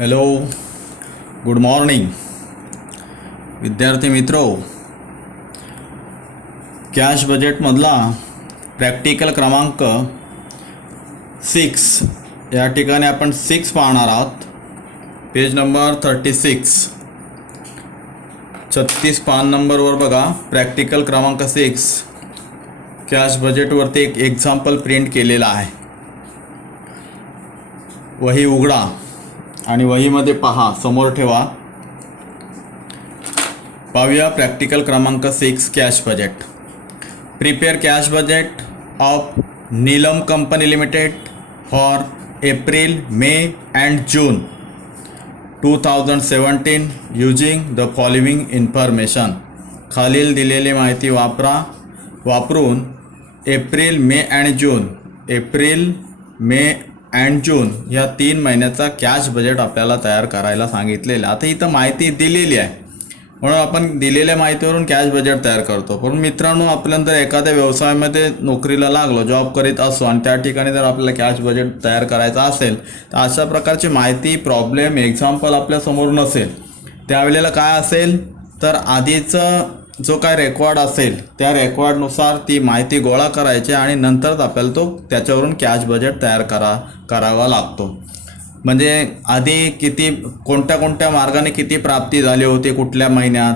Hello, good morning विद्यार्थी मित्रो. Cash बजेटमधला practical क्रमांक 6 या ठिकाणी आपण 6 पाहणार आहोत. पेज नंबर 36 पान नंबरवर बघा. प्रॅक्टिकल क्रमांक 6 कॅश बजेटवरती एक एक्झाम्पल प्रिंट केलेला आहे. वही उघडा आणि वहीमध्ये पहा, समोर ठेवा. पाहूया प्रॅक्टिकल क्रमांक 6 cash budget. Prepare cash budget of Neelam company limited for April, may and June 2017 using the following information. खालील दिलेली माहिती वापरून एप्रिल, मे अँड जून या 3 महिन्याचा कॅश बजेट आपल्याला तयार करायला सांगितलेलं. आता इथं माहिती दिलेली आहे म्हणून आपण दिलेल्या माहितीवरून कॅश बजेट तयार करतो. पण मित्रांनो, आपल्यानंतर एखाद्या व्यवसायामध्ये नोकरीला लागलो, जॉब करीत असो आणि त्या ठिकाणी जर आपल्याला कॅश बजेट तयार करायचं असेल तर अशा प्रकारची माहिती, प्रॉब्लेम, एक्झाम्पल आपल्यासमोर नसेल. त्यावेळेला काय असेल तर आधीचं जो काय रेकॉर्ड असेल त्या रेकॉर्डनुसार ती माहिती गोळा करायची आणि नंतरच आपल्याला त्याच्यावरून कॅश बजेट तयार करावा लागतो. म्हणजे आधी कोणत्या मार्गाने किती प्राप्ती झाली होती, कुठल्या महिन्यात,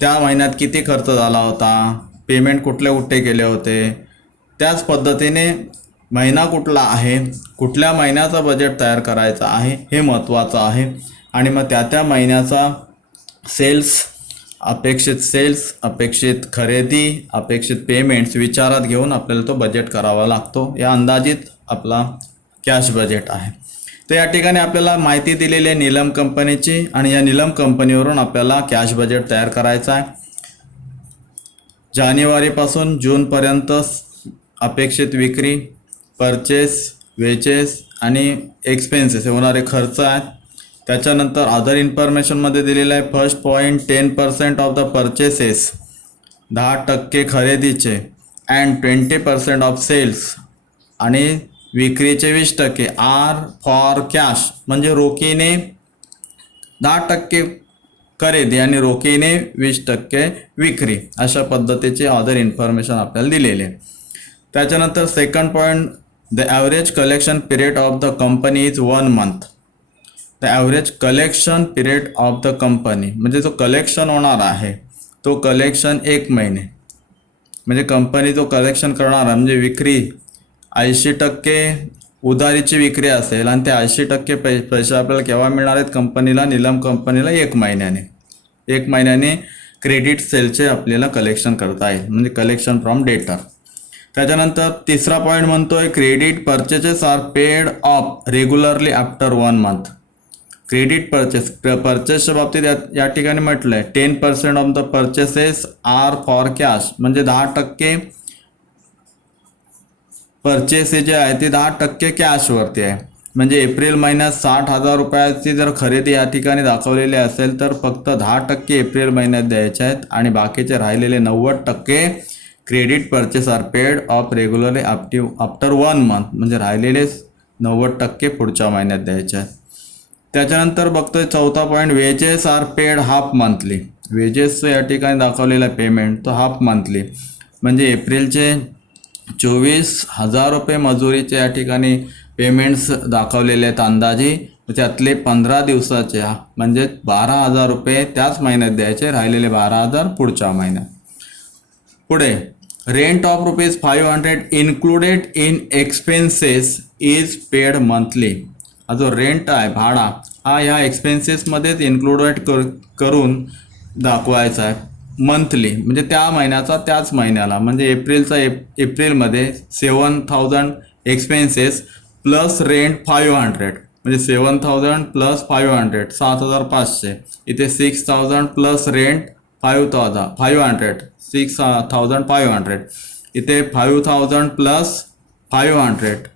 त्या महिन्यात किती खर्च झाला होता, पेमेंट कुठले केले होते, त्याच पद्धतीने महिना कुठला आहे, कुठल्या महिन्याचा बजेट तयार करायचा आहे हे महत्त्वाचं आहे. आणि मग त्या महिन्याचा अपेक्षित सेल्स, अपेक्षित खरेदी, अपेक्षित पेमेंट्स विचारात घेऊन आपल्याला तो बजेट करावा लागतो. या अंदाजित आपला कॅश बजेट आहे. तर या ठिकाणी आपल्याला माहिती दिलेली आहे नीलम कंपनीची आणि या नीलम कंपनीवरून आपल्याला कॅश बजेट तयार करायचा आहे. जानेवारीपासून जूनपर्यंत अपेक्षित विक्री, परचेस, वेजेस आणि एक्सपेन्सेस होणारे खर्च आहेत. त्याच्यानंतर अदर इन्फॉर्मेशनमध्ये दिलेलं आहे. First point 10% of the purchases, 10% खरेदीचे, अँड 20% ऑफ सेल्स आणि विक्रीचे 20% आर फॉर कॅश, म्हणजे रोखीने 10% खरेदी आणि रोखीने 20% विक्री. अशा पद्धतीचे अदर इन्फॉर्मेशन आपल्याला दिलेले आहे. त्याच्यानंतर second point, the average collection period of the company is 1 month. The average collection period of the company, म्हणजे जो कलेक्शन होणार आहे तो कलेक्शन 1 महिने. म्हणजे कंपनी जो कलेक्शन करणार आहे, म्हणजे विक्री 80% उधारीची विक्री असेल आणि ते 80% पैसे आपल्याला केव्हा मिळणार आहेत कंपनीला, नीलम कंपनीला 1 महिन्याने क्रेडिट सेलचे आपल्याला कलेक्शन करता येईल, म्हणजे कलेक्शन फ्रॉम डेटर. त्याच्यानंतर तिसरा पॉईंट म्हणतोय credit purchases are paid off regularly after 1 month. Credit परचेसच्या बाबतीत या ठिकाणी म्हटलं आहे 10% of the purchases are for cash, म्हणजे 10% परचेस जे आहे ते 10% कॅशवरती आहे. म्हणजे एप्रिल महिन्यात 60,000 रुपयाची जर खरेदी या ठिकाणी दाखवलेली असेल तर फक्त 10% एप्रिल महिन्यात द्यायचे आहेत आणि बाकीचे राहिलेले 90% credit purchase are paid off regularly after 1 month, म्हणजे राहिलेले 90% पुढच्या महिन्यात द्यायचे आहेत. त्याच्यानंतर बघतोय चौथा point, wages are paid half monthly. वेजेसचं या ठिकाणी दाखवलेला पेमेंट तो हाफ मंथली, म्हणजे एप्रिलचे 24,000 रुपये मजुरीचे या ठिकाणी पेमेंट्स दाखवलेले आहेत अंदाजे. त्यातले 15 दिवसाचे म्हणजे 12,000 रुपये त्याच महिन्यात द्यायचे, राहिलेले 12,000 पुढच्या महिन्यात. पुढे rent of ₹500 included in expenses is paid monthly. हा जो रेंट आहे, भाडा, हा ह्या एक्सपेन्सेसमध्येच इन्क्लुडेड करून दाखवायचा आहे मंथली, म्हणजे त्या महिन्याचा त्याच महिन्याला. म्हणजे एप्रिलमध्ये 7,000 एक्सपेन्सेस प्लस रेंट 500, म्हणजे 7,000 प्लस 500 7,500. इथे 6,000 प्लस रेंट 500 6,500. इथे 5,000 प्लस 500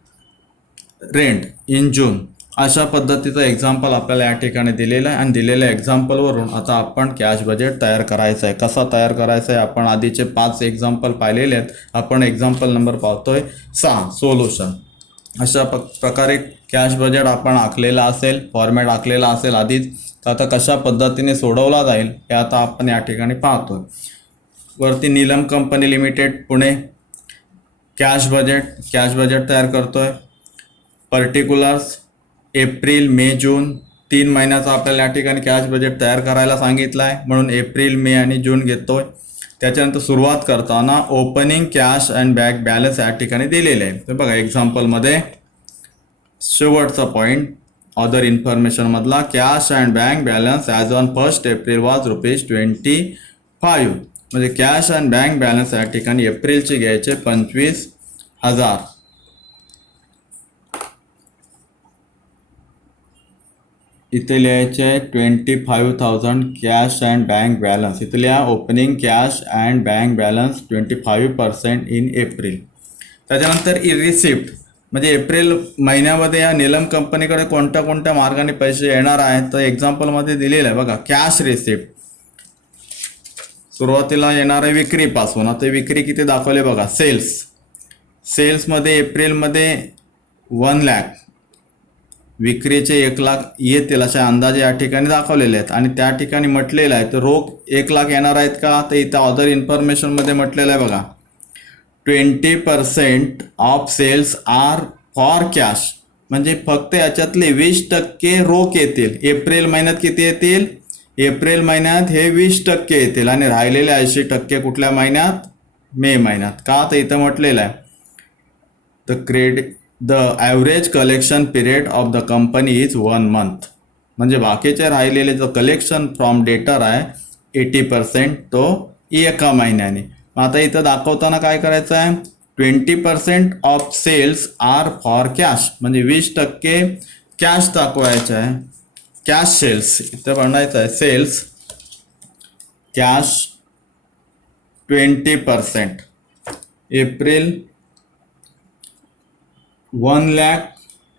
रेंट इन जून. अशा पद्धतीचं एक्झाम्पल आपल्याला या ठिकाणी दिलेलं आहे आणि दिलेल्या एक्झाम्पलवरून आता आपण कॅश बजेट तयार करायचं आहे. कसा तयार करायचा आहे, आपण आधीचे 5 एक्झाम्पल पाहिलेले आहेत. आपण एक्झाम्पल नंबर पाहतोय 6, सोल्युशन. अशा प्रकारे कॅश बजेट आपण आखलेला असेल, फॉर्मॅट आखलेला असेल आधीच. तर आता कशा पद्धतीने सोडवला जाईल हे आता आपण या ठिकाणी पाहतोय. वरती Neelam company limited Pune cash budget तयार करतोय. पर्टिक्युलर्स एप्रिल मे जून 3 महिन्याचा आपल्याला या ठिकाणी कॅश बजेट तयार करायला सांगितलं आहे, म्हणून एप्रिल मे आणि जून घेतोय. त्याच्यानंतर सुरुवात करताना opening cash and bank balance या ठिकाणी दिलेले आहे. तर बघा एक्झाम्पलमध्ये शेवटचा पॉईंट अदर इन्फॉर्मेशनमधला cash and bank balance as on 1 April was ₹25. म्हणजे कॅश अँड बँक बॅलन्स या ठिकाणी एप्रिलचे घ्यायचे 25,000. इथे लिहायचे 25,000 कॅश अँड बँक बॅलन्स. इथे लिहा opening cash and bank balance 25% in April. त्याच्यानंतर रिसिप्ट म्हणजे एप्रिल महिन्यामध्ये या नीलम कंपनीकडे कोणत्या कोणत्या मार्गाने पैसे येणार आहेत तर एक्झाम्पलमध्ये दिलेलं आहे बघा. कॅश रिसिप्ट सुरुवातीला येणार आहे विक्रीपासून. आता विक्री किती दाखवले बघा. सेल्समध्ये एप्रिलमध्ये 1 लाख, विक्रीचे 1 लाख येतील अशा अंदाजे या ठिकाणी दाखवलेले आहेत. आणि त्या ठिकाणी म्हटलेलं आहे तर रोख 1 लाख येणार आहेत का तर इथं अदर इन्फॉर्मेशनमध्ये म्हटलेलं आहे बघा. 20% off sales are for cash म्हणजे फक्त याच्यातले 20% रोख येतील. एप्रिल महिन्यात किती येतील? एप्रिल महिन्यात हे 20% येतील आणि राहिलेले 80% कुठल्या महिन्यात? मे महिन्यात. का तर इथं म्हटलेलं आहे the average collection period of the company is 1 month. म्हणजे बाकीचे राहिलेले जो कलेक्शन फ्रॉम डेटर आहे 80% तो 1 महिन्याने. आता इथं दाखवताना काय करायचं आहे 20% off sales are for cash म्हणजे 20% कॅश दाखवायचं आहे. कॅश सेल्स इथं बनायचं आहे sales cash 20%. April 1 lakh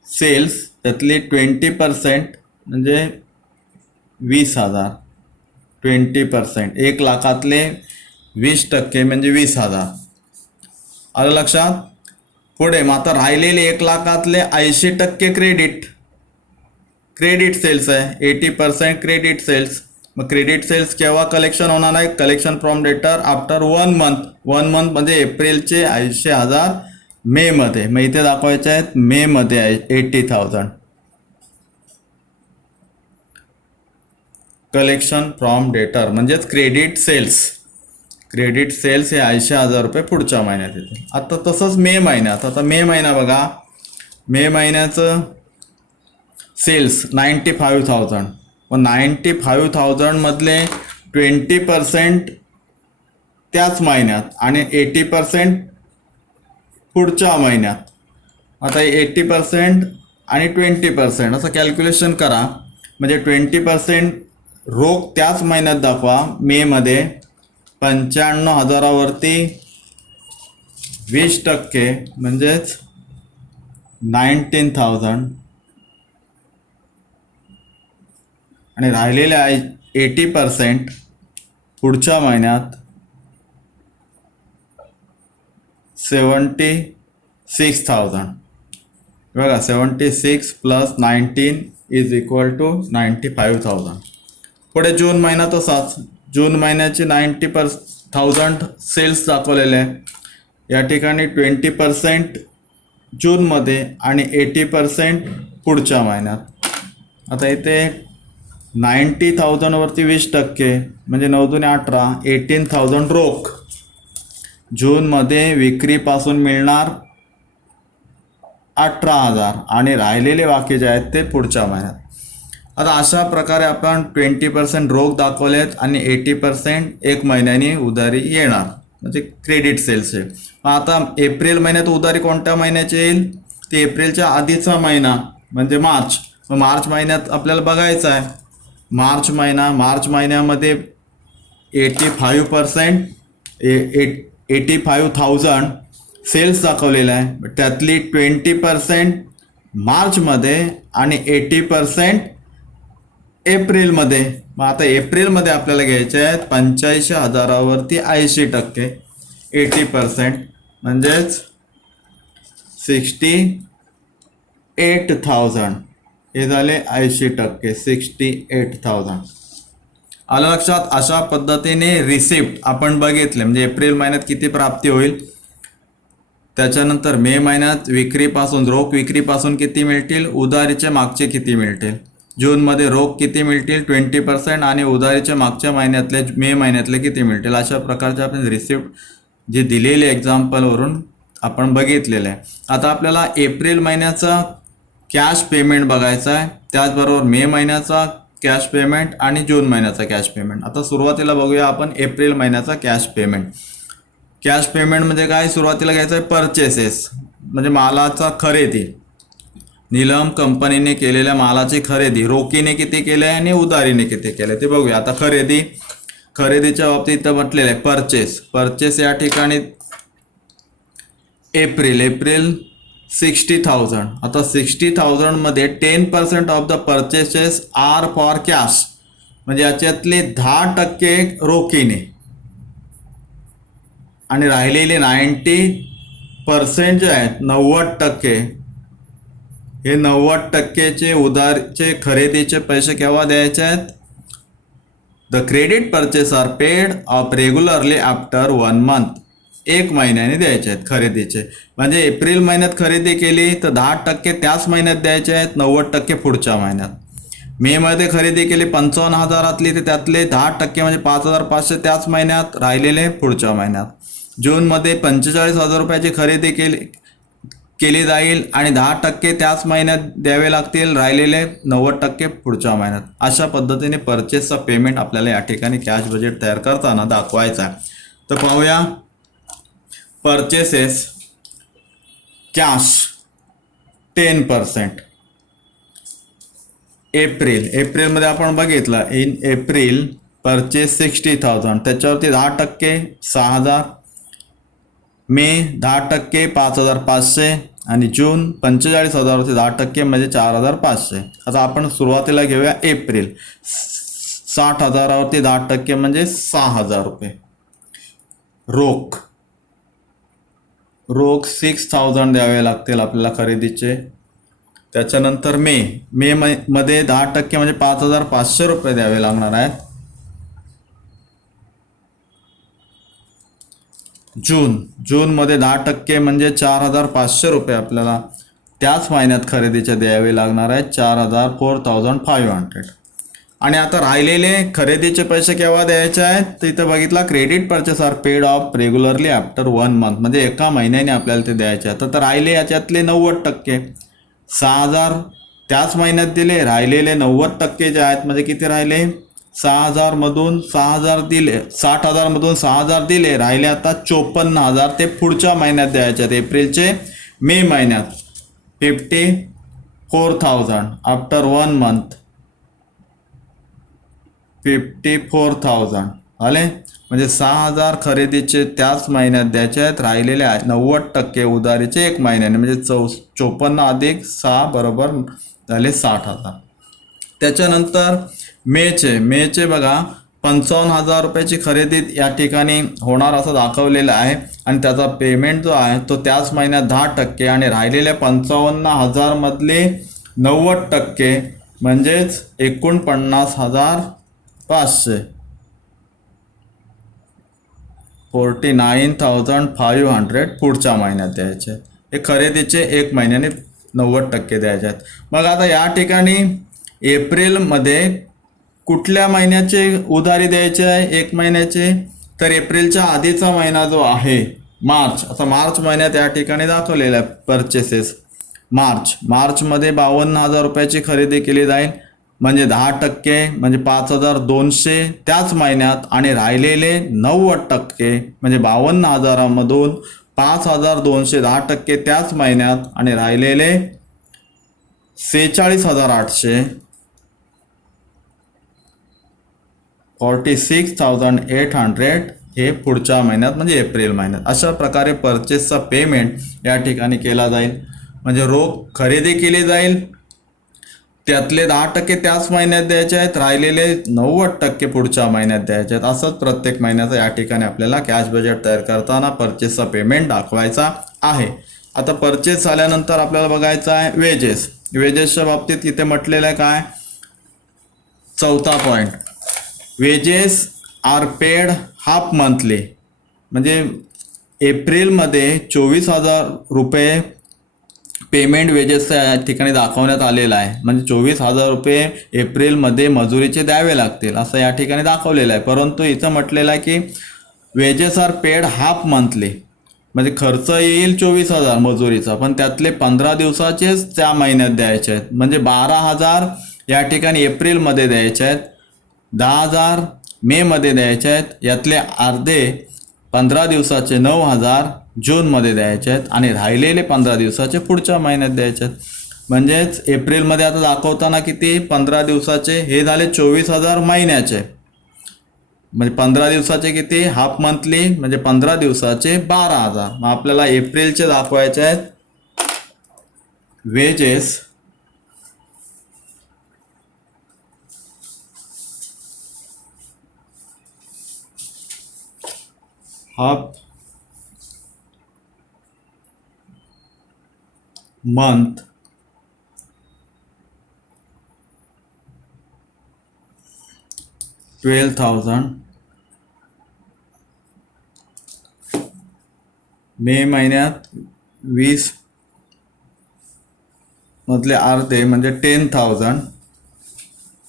sales त्यातली 20% म्हणजे 20,000. 20% 1 लाखातले 20% म्हणजे 20,000. आलं लक्षात? पुढे मग आता राहिलेले 1 लाखातले 80% क्रेडिट सेल्स आहे. 80% क्रेडिट सेल्स. मग क्रेडिट सेल्स केव्हा कलेक्शन होणार आहे? कलेक्शन फ्रॉम डेटर आफ्टर 1 मंथ. 1 मंथ म्हणजे एप्रिलचे 80,000 मे मध्ये. मग इथे दाखवायचे आहेत मे मध्ये आहे 80,000 कलेक्शन फ्रॉम डेटर म्हणजेच क्रेडिट सेल्स हे 80,000 रुपये पुढच्या महिन्यात येते. आता तसंच मे महिन्यात. आता मे महिना बघा. मे महिन्याचं सेल्स 95,000. पण 95,000 मधले 20% त्याच महिन्यात आणि 80% पुढच्या महिन्यात. आता 80% आणि 20% असं कॅल्क्युलेशन करा. म्हणजे 20% रोख त्याच महिन्यात दाखवा मे मध्ये. 95,000वरती 20% म्हणजेच 19,000 आणि राहिलेले 80% पुढच्या महिन्यात 76,000. बघा 76 + 19 इज इक्वल टू 95,000. पुढे जून महिना तसाच. जून महिन्याची 90,000 सेल्स दाखवलेले आहे. या ठिकाणी 20% जूनमध्ये आणि 80% पुढच्या महिन्यात. आता इथे 90,000 वरती 20% म्हणजे 9 दूने 18. 18,000 रोख जूनमध्ये विक्रीपासून मिळणार 18,000 आणि राहिलेले बाकी जे आहेत ते पुढच्या महिन्यात. आता अशा प्रकारे आपण 20% रोख दाखवलेत आणि 80% 1 महिन्यानी उधारी येणार म्हणजे क्रेडिट सेल्स आहे. आता एप्रिल महिन्यात उधारी कोणत्या महिन्याची येईल? ते एप्रिलच्या आधीचा महिना म्हणजे मार्च. मग मार्च महिन्यात आपल्याला बघायचं आहे. मार्च महिन्यामध्ये 85,000 सेल्स दाखवलेला आहे. त्यातली 20% मार्चमध्ये आणि 80% एप्रिलमध्ये. मग आता एप्रिलमध्ये आपल्याला घ्यायचे आहेत 85,000वरती 80% 80% म्हणजेच 60 68,000 हे झाले 80%, 68,000. आलं लक्षात. अशा पद्धतीने रिसिप्ट आपण बघितले, म्हणजे एप्रिल महिन्यात किती प्राप्ती होईल, त्याच्यानंतर मे महिन्यात विक्रीपासून, रोख विक्रीपासून किती मिळतील, उधारीचे मागचे किती मिळतील, जूनमध्ये रोख किती मिळतील 20% आणि उधारीचे मागच्या महिन्यातले मे महिन्यातले किती मिळतील. अशा प्रकारचे आपण रिसिप्ट जे दिलेले एक्झाम्पलवरून आपण बघितलेलं आहे. आता आपल्याला एप्रिल महिन्याचा कॅश पेमेंट बघायचा आहे, त्याचबरोबर मे महिन्याचा कॅश पेमेंट आणि जून महिन्याचा कॅश पेमेंट. आता सुरुवातीला बघूया आपण एप्रिल महिन्याचा कॅश पेमेंट. कॅश पेमेंट म्हणजे काय, सुरुवातीला घ्यायचं आहे परचेसेस, म्हणजे मालाचा खरेदी. नीलम कंपनीने केलेल्या मालाची खरेदी रोखीने किती केले आणि उधारीने किती केले ते बघूया. आता खरेदीच्या बाबतीत म्हटलेलं आहे परचेस या ठिकाणी एप्रिल 60,000. आता 60,000 मध्ये 10% of the purchases are for cash, म्हणजे याच्यातले 10% रोखीने आणि राहिलेले 90% जे आहेत 90%, हे 90%चे उधारचे खरेदीचे पैसे केव्हा द्यायचे आहेत. The credit purchase are paid off regularly after 1 month, 1 महिन्याने द्यायचे आहेत खरेदीचे. म्हणजे एप्रिल महिन्यात खरेदी केली तर 10% त्याच महिन्यात द्यायचे आहेत, 90% पुढच्या महिन्यात. मे मध्ये खरेदी केली 55,000 तर त्यातले 10% म्हणजे 5,500 त्याच महिन्यात, राहिलेले पुढच्या महिन्यात. जूनमध्ये 45,000 रुपयाची खरेदी केली जाईल आणि 10% त्याच महिन्यात द्यावे लागतील, राहिलेले 90% पुढच्या महिन्यात. अशा पद्धतीने परचेसचा पेमेंट आपल्याला या ठिकाणी कॅश बजेट तयार करताना दाखवायचा आहे. तर पाहूया परचेसेस कॅश 10%. एप्रिलमध्ये आपण बघितलं, इन एप्रिल परचेस 60,000, त्याच्यावरती 10% 6,000, मे 10% 5,500 आणि जून 45,000वरती 10% म्हणजे 4,500. आता आपण सुरुवातीला घेऊया एप्रिल. 60,000वरती 10% म्हणजे 6,000 रुपये. रोख 6,000 द्यावे लागतील आपल्याला खरेदीचे. त्याच्यानंतर मे मध्ये 10% म्हणजे 5,500 रुपये द्यावे लागणार आहेत. जूनमध्ये 10% म्हणजे 4,500 रुपये आपल्याला त्याच महिन्यात खरेदीचे द्यावे लागणार आहेत, 4,500. आणि आता राहिलेले खरेदीचे पैसे केव्हा द्यायचे आहेत, तर इथं बघितला credit purchase are paid off regularly after 1 month, म्हणजे 1 महिन्याने आपल्याला ते द्यायचे आहेत. तर राहिले याच्यातले 90%, 6,000 त्याच महिन्यात दिले, राहिलेले 90% जे आहेत म्हणजे किती राहिले, 60,000मधून 6,000 दिले, राहिले आता 54,000 ते पुढच्या महिन्यात द्यायचे आहेत. एप्रिलचे मे महिन्यात 54,000 आफ्टर 1 month, 54,000 आले, म्हणजे 6,000 खरेदीचे त्याच महिन्यात द्यायचे आहेत, राहिलेले 90% उधारीचे 1 महिन्याने, म्हणजे 54 अधिक 6 बरोबर झाले 60,000. त्याच्यानंतर मेचे बघा 55,000 रुपयाची खरेदी या ठिकाणी होणार असं दाखवलेलं आहे आणि त्याचा पेमेंट जो आहे तो त्याच महिन्यात 10% आणि राहिलेल्या 55,000 मधले 90% म्हणजेच 49,500, 49,500 पुढच्या महिन्यात द्यायचे. हे खरेदीचे 1 महिन्याने 90% द्यायचे आहेत. मग आता या ठिकाणी एप्रिलमध्ये कुठल्या महिन्याचे उधारी द्यायचे आहे 1 महिन्याचे, तर एप्रिलच्या आधीचा महिना जो आहे मार्च. आता मार्च महिन्यात या ठिकाणी दाखवलेला आहे परचेसेस. मार्चमध्ये 52,000 रुपयाची खरेदी केली जाईल, म्हणजे 10% म्हणजे 5,200 त्याच महिन्यात आणि राहिलेले 90% म्हणजे 52,000मधून 5,200 10% त्याच महिन्यात आणि राहिलेले 46,800 46,800 हे पुढच्या महिन्यात म्हणजे एप्रिल महिन्यात. अशा प्रकारे परचेसचा पेमेंट या ठिकाणी केला जाईल, म्हणजे रोख खरेदी केली जाईल, त्यातले 10% त्याच महिन्यात द्यायचे आहेत, राहिलेले 90% पुढच्या महिन्यात द्यायचे आहेत. असंच प्रत्येक महिन्याचा या ठिकाणी आपल्याला कॅश बजेट तयार करताना परचेसचा पेमेंट दाखवायचा आहे. आता परचेस झाल्यानंतर आपल्याला बघायचं आहे वेजेस. वेजेसच्या बाबतीत इथे म्हटलेलं आहे काय, चौथा point, wages are paid half monthly. म्हणजे एप्रिलमध्ये 24,000 रुपये पेमेंट वेजेसच्या या ठिकाणी दाखवण्यात आलेला आहे. म्हणजे 24,000 रुपये एप्रिलमध्ये मजुरीचे द्यावे लागतील असं या ठिकाणी दाखवलेलं आहे. परंतु इथं म्हटलेलं आहे की wages are paid half monthly. म्हणजे खर्च येईल 24,000 मजुरीचा, पण त्यातले 15 दिवसाचेच त्या महिन्यात द्यायचे आहेत. म्हणजे 12,000 या ठिकाणी एप्रिलमध्ये द्यायचे आहेत, 10,000 मेमध्ये द्यायचे आहेत, यातले अर्धे 15 दिवसाचे 9,000 जूनमध्ये द्यायचे आहेत आणि राहिलेले 15 दिवसाचे पुढच्या महिन्यात द्यायचे आहेत. म्हणजेच एप्रिलमध्ये आता दाखवताना किती, 15 दिवसाचे, हे झाले 24,000 महिन्याचे. म्हणजे 15 दिवसाचे किती, हाफ मंथली, म्हणजे 15 दिवसाचे 12,000. मग आपल्याला एप्रिलचे दाखवायचे आहेत वेजेस हाफ मंथ $12,000, मे महिन्यात 20 मधले अर्धे म्हणजे 10,000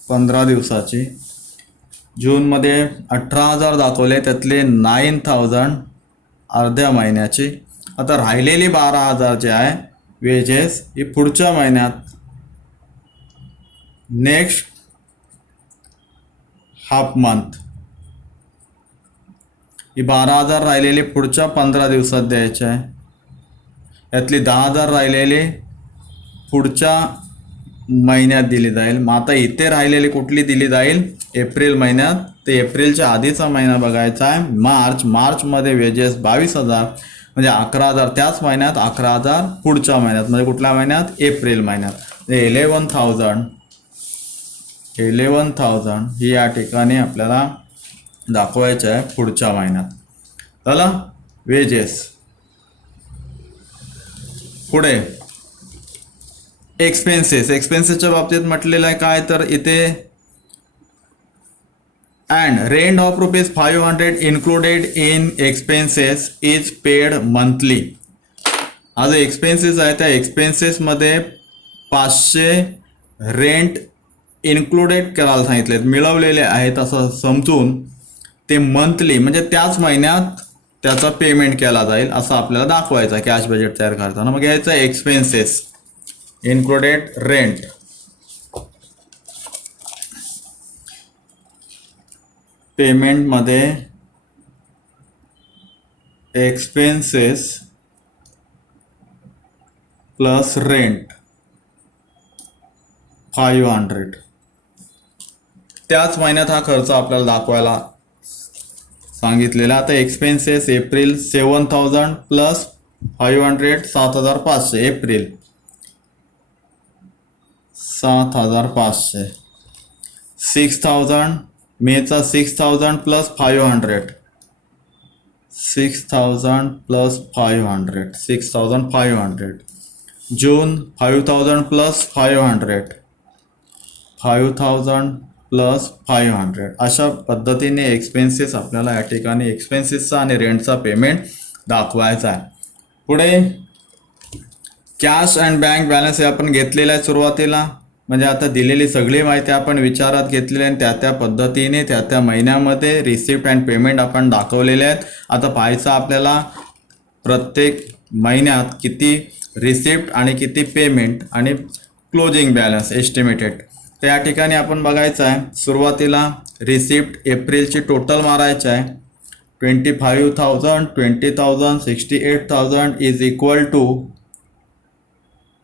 15 दिवसाची, जूनमध्ये 18,000 दाखवले, त्यातले 9,000 अर्ध्या महिन्याची. आता राहिलेली 12,000 जे आहे वेजेस ही पुढच्या महिन्यात, नेक्स्ट हाफ मंथ, ही 12,000 राहिलेली पुढच्या 15 दिवसात द्यायचे आहे. यातली 10,000 राहिलेली पुढच्या महिन्यात दिली जाईल. मग आता इथे राहिलेली कुठली दिली जाईल, एप्रिल महिन्यात. ते एप्रिलच्या आधीचा महिना बघायचा आहे, मार्च. मार्चमध्ये वेजेस 22,000, म्हणजे 11,000 त्याच महिन्यात, 11,000 पुढच्या महिन्यात, म्हणजे कुठल्या महिन्यात, एप्रिल महिन्यात. 11,000 ही या ठिकाणी आपल्याला दाखवायचं आहे पुढच्या महिन्यात. चला, वेजेस. पुढे एक्सपेन्सेसच्या बाबतीत म्हटलेलं आहे काय, तर इथे and rent of ₹500 included in expenses is paid monthly. हा जो एक्सपेन्सेस आहे त्या एक्सपेन्सेसमध्ये 500 रेंट इन्क्लुडेड करायला सांगितलेत, मिळवलेले आहेत असं समजून ते मंथली म्हणजे त्याच महिन्यात त्याचा पेमेंट केला जाईल असं आपल्याला दाखवायचं आहे कॅश बजेट तयार करताना. मग यायचं एक्सपेन्सेस इन्क्लुडेड रेंट, पेमेंटमध्ये एक्सपेन्सेस प्लस रेंट 500. त्याच महिन्यात हा खर्च आपल्याला दाखवायला सांगितलेला. आता expenses April 7,000 plus 500 7,500. April 7,500. 6,000 मेचा 6,000 plus 500, 6,000 plus 500, 6,500. जून 5,000 प्लस 500, 5,000 प्लस 500. अशा पद्धतीने एक्सपेन्सेस आपल्याला या ठिकाणी एक्सपेन्सेसचा आणि रेंटचा पेमेंट दाखवायचा आहे. पुढे कॅश अँड बँक बॅलन्स हे आपण घेतलेला आहे सुरुवातीला. म्हणजे आता दिलेली सगळी माहिती आपण विचारात घेतलेली आहे, त्या पद्धतीने त्या महिन्यामध्ये रिसिप्ट अँड पेमेंट आपण दाखवलेले आहेत. आता पाहायचं आपल्याला प्रत्येक महिन्यात किती रिसिप्ट आणि किती पेमेंट आणि क्लोजिंग बॅलन्स एस्टिमेटेड. तर या ठिकाणी आपण बघायचं आहे, सुरुवातीला रिसिप्ट एप्रिलची टोटल मारायचं आहे. 25,000, 20,000, 68,000 इज इक्वल टू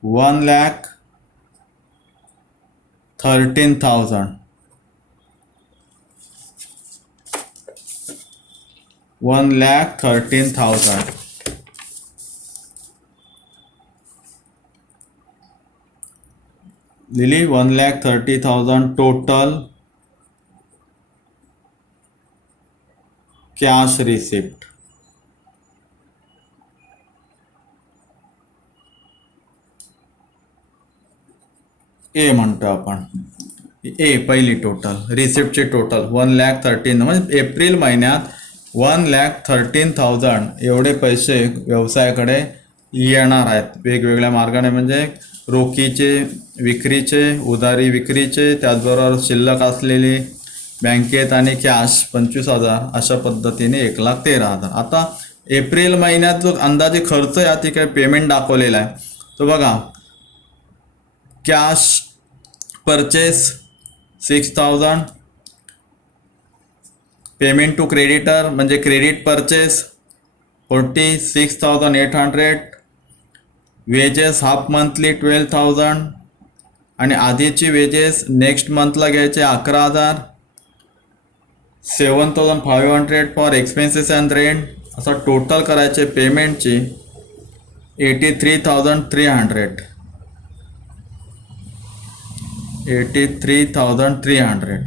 1,13,000. 1,13,000. दिली 1,30,000 टोटल कॅश रिसिप्ट. ए म्हणतो आपण. ए पहिली टोटल रिसिप्टचे टोटल 1,13,000 म्हणजे एप्रिल महिन्यात 1,13,000 एवढे पैसे व्यवसायाकडे येणार आहेत वेगवेगळ्या मार्गाने, म्हणजे रोखीचे, विक्रीचे, उधारी विक्रीचे, त्याचबरोबर शिल्लक असलेली बँकेत आणि कॅश 25,000, अशा पद्धतीने 1,13,000. आता एप्रिल महिन्यात जो अंदाजे खर्च या ठिकाणी पेमेंट दाखवलेला आहे तो बघा. Cash purchase 6,000, payment to creditor म्हणजे credit purchase 46,800, wages half monthly 12,000 आणि आधीची वेजेस नेक्स्ट मंथला घ्यायचे 11,000, 7,500 फॉर एक्सपेन्सेस अँड रेंट. असं टोटल करायचे पेमेंटची 83,300. 83,300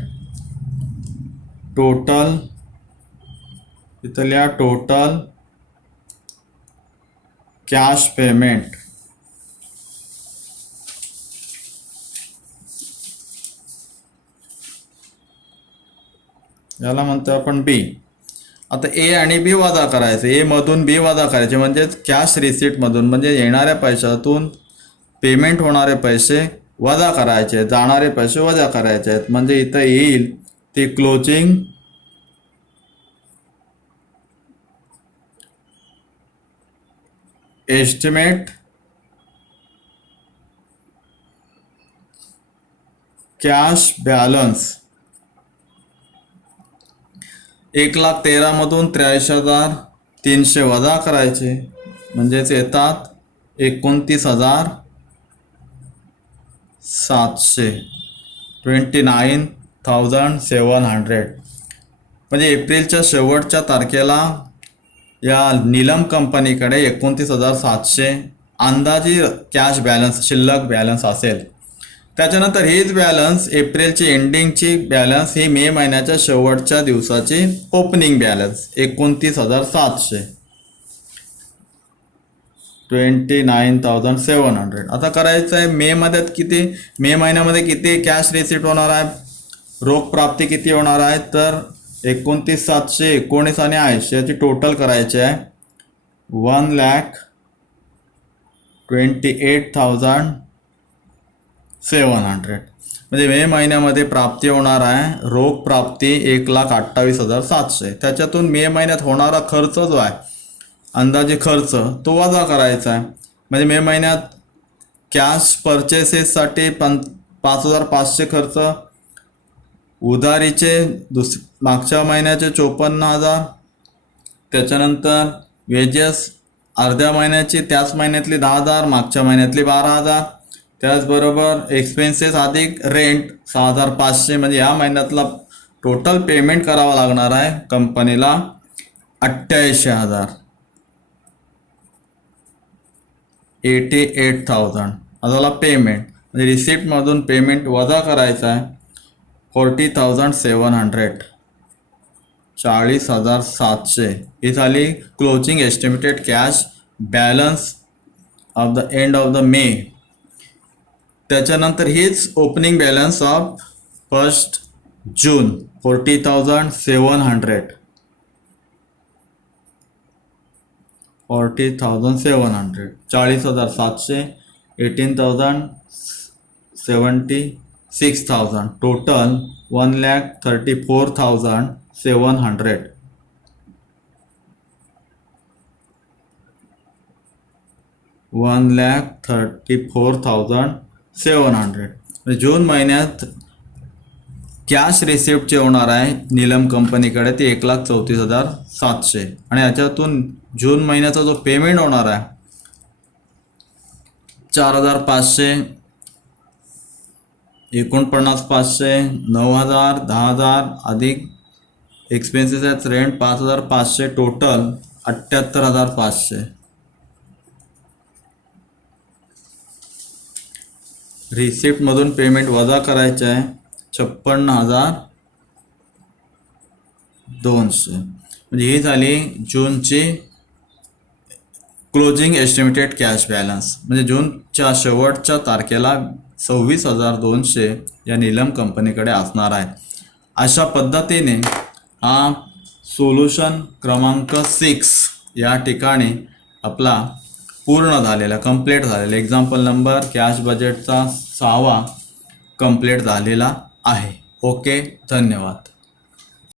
टोटल. इथल्या टोटल कॅश पेमेंट याला म्हणतो आपण बी. आता ए आणि बी वजा करायचे. ए मधून बी वजा करायचे म्हणजेच कॅश रिसीटमधून म्हणजे येणाऱ्या पैशातून पेमेंट होणारे पैसे वजा करायचे, जाणारे पैसे वजा करायचे आहेत. म्हणजे इथं येईल ते क्लोजिंग एस्टिमेट कॅश बॅलन्स. 1,13,000 मधून 83,300 वजा करायचे म्हणजेच येतात 29,700. 29,700 म्हणजे एप्रिलच्या शेवटच्या तारखेला या नीलम कंपनीकडे 29,700 अंदाजी कॅश बॅलन्स, शिल्लक बॅलन्स असेल. त्याच्यानंतर हीच बॅलन्स एप्रिलची एंडिंगची बॅलन्स ही मे महिन्याच्या शेवटच्या दिवसाची ओपनिंग बॅलन्स 29,700. 29,700. आता करायचं आहे मे महिन्यामध्ये किती कॅश रिसीट होणार आहे, रोख प्राप्ती किती होणार आहे, तर 29,700, 19 आणि 80 याची टोटल करायची आहे 1,28,700. म्हणजे मे महिन्यामध्ये प्राप्ती होणार आहे रोख प्राप्ती 1,28,700. त्याच्यातून मे महिन्यात होणारा खर्च जो आहे अंदाजे खर्च तो वजा करायचा आहे. म्हणजे मे महिन्यात कॅश परचेसेससाठी 5,500 खर्च, उधारीचे मागच्या महिन्याचे 54,000, त्याच्यानंतर वेजेस अर्ध्या महिन्याची त्याच महिन्यातली 10,000, मागच्या महिन्यातली 12,000, त्याचबरोबर एक्सपेन्सेस अधिक रेंट 6,500. म्हणजे या महिन्यातला टोटल पेमेंट करावा लागणार आहे कंपनीला 88,000. 88,000 असाला पेमेंट. म्हणजे रिसिप्टमधून पेमेंट वजा करायचा आहे 40,700. 40,700 ही झाली closing estimated cash balance of the end of the May. त्याच्यानंतर हीच opening balance of 1 June 40,700. 40,700. 40,700, 18,000, 76,000. Total 1,34,700. 1,34,700. जून महिन्यात कॅश रिसिप्टचे होणार आहे नीलम कंपनीकडे ते 1,34,700. आणि याच्यातून जून महिन्याचा जो पेमेंट होणार आहे 4,500, 49,500, 9,000, 10,000 अधिक एक्सपेन्सेस आहेत रेंट 5,500. टोटल 78,500. रिसिप्टमधून पेमेंट वजा करायचे आहे 56,200. म्हणजे ही झाली जूनची क्लोजिंग एस्टिमेटेड कॅश बॅलन्स. म्हणजे जूनच्या शेवटच्या तारखेला 26,200 या नीलम कंपनीकडे असणार आहे. अशा पद्धतीने हा सोल्युशन क्रमांक 6 या ठिकाणी आपला पूर्ण झालेला कंप्लीट झालेला एक्झाम्पल नंबर कॅश बजेटचा 6वा कंप्लीट झालेला आहे. ओके, धन्यवाद.